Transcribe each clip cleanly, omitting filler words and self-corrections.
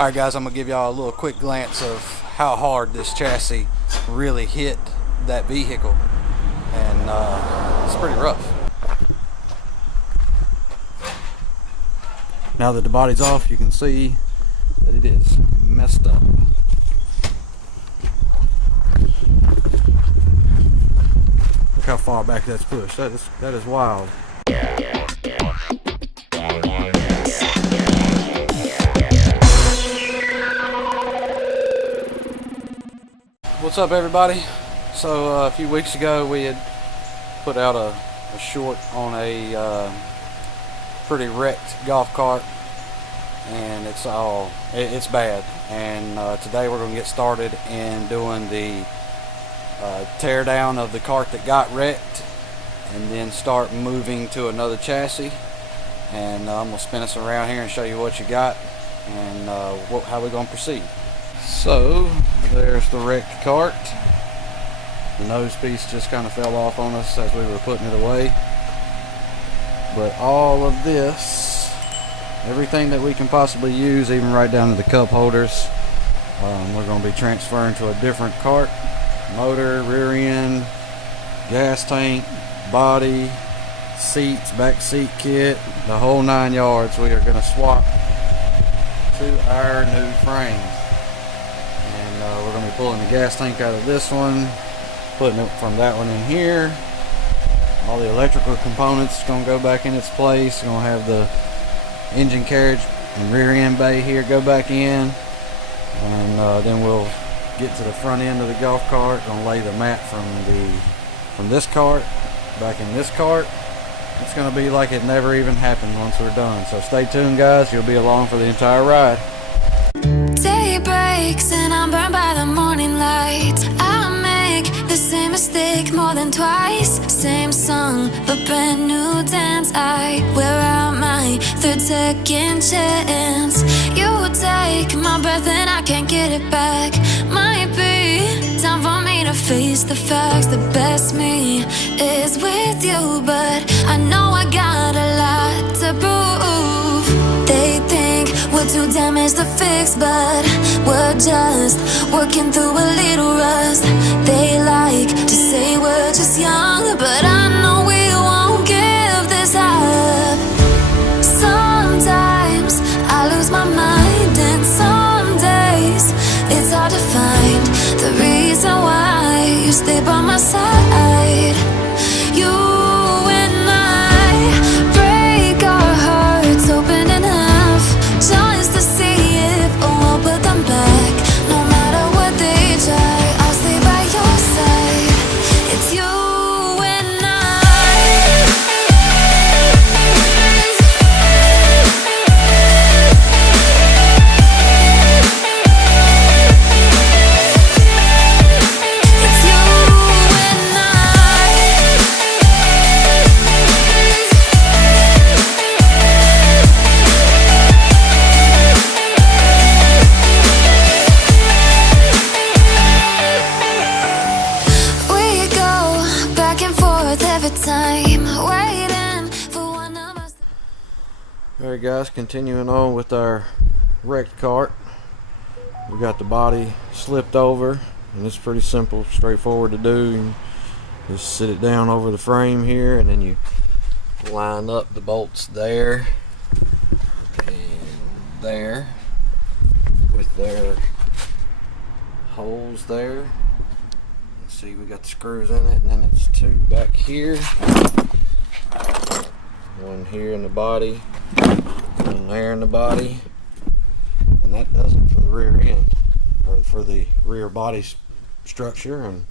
Alright guys, I'm going to give y'all a little quick glance of how hard this chassis really hit that vehicle, and it's pretty rough. Now that the body's off, you can see that it is messed up. Look how far back that's pushed. That is wild. What's up everybody? So a few weeks ago we had put out a short on a pretty wrecked golf cart, and it's bad, and today we're going to get started in doing the tear down of the cart that got wrecked, and then start moving to another chassis. And I'm going to spin us around here and show you what you got and how we're going to proceed. So there's the wrecked cart. The nose piece just kind of fell off on us as we were putting it away, but all of this, everything that we can possibly use, even right down to the cup holders, we're going to be transferring to a different cart. Motor, rear end, gas tank, body, seats, back seat kit, the whole 9 yards. We are going to swap to our new frame. And we're going to be pulling the gas tank out of this one, putting it from that one in here. All the electrical components are going to go back in its place. We're going to have the engine carriage and rear end bay here go back in. And then we'll get to the front end of the golf cart. Going to lay the mat from this cart back in this cart. It's going to be like it never even happened once we're done. So stay tuned guys, you'll be along for the entire ride. Day breaks and I'm burned by the morning light. I make the same mistake more than twice. Same song, but brand new dance. I wear out my third second chance. You take my breath and I can't get it back. Might be time for me to face the facts. The best me is with you, but I know I got a lot to prove. They think we're too damaged to fix, but we're just working through a little rust. They like to say we're just young, but I know we won't give this up. Sometimes I lose my mind, and some days it's hard to find the reason why you stay by my side. You and I break our hearts open and just to see if we'll put them back. No matter what they try, I'll stay by your side. It's you and I. It's you and I. Alright guys, continuing on with our wrecked cart. We got the body slipped over, and it's pretty simple, straightforward to do. You just sit it down over the frame here, and then you line up the bolts there and there with their holes there. Let's see, we got the screws in it, and then it's two back here. One here in the body, one there in the body, and that does it for the rear end, or for the rear body structure. And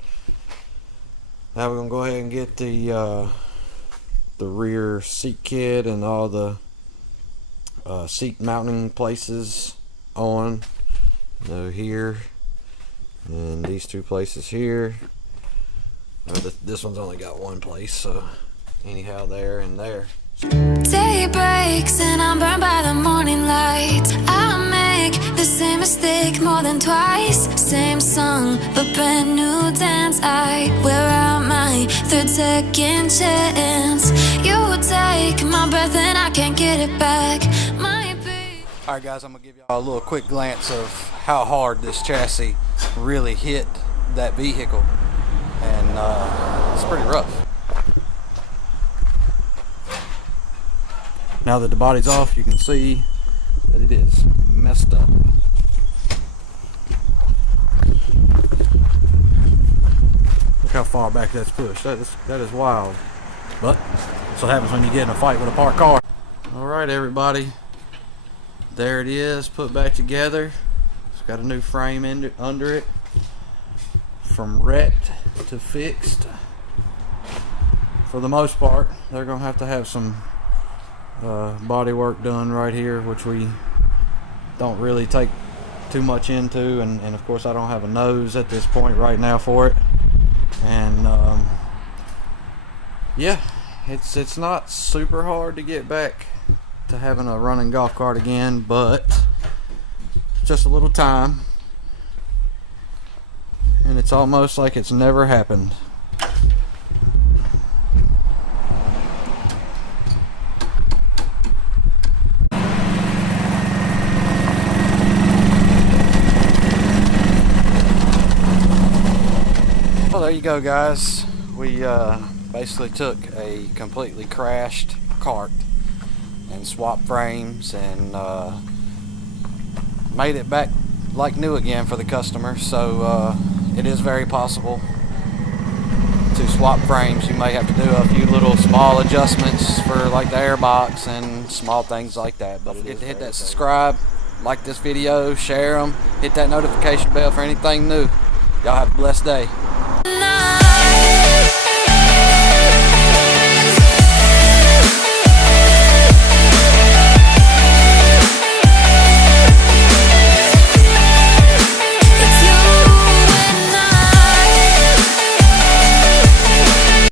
now we're gonna go ahead and get the rear seat kit and all the seat mounting places on. So here, and these two places here. This one's only got one place, so anyhow, there and there. Day breaks and I'm burned by the morning light. I make the same mistake more than twice. Same song, but brand new dance. I wear out my third second chance. You take my breath and I can't get it back. Might be Alright guys, I'm going to give you a little quick glance of how hard this chassis really hit that vehicle, and it's pretty rough. Now that the body's off, you can see that it is messed up. Look how far back that's pushed. That is wild. But that's what happens when you get in a fight with a parked car. Alright everybody, there it is, put back together. It's got a new frame under it, from wrecked to fixed. For the most part, they're gonna have to have some body work done right here, which we don't really take too much into, and of course I don't have a nose at this point right now for it. And yeah, it's not super hard to get back to having a running golf cart again, but just a little time, and it's almost like it's never happened. Well, there you go guys. We basically took a completely crashed cart and swapped frames and made it back like new again for the customer. So it is very possible to swap frames. You may have to do a few little small adjustments for like the airbox and small things like that. But don't forget to hit that subscribe, like this video, share them, hit that notification bell for anything new. Y'all have a blessed day. No.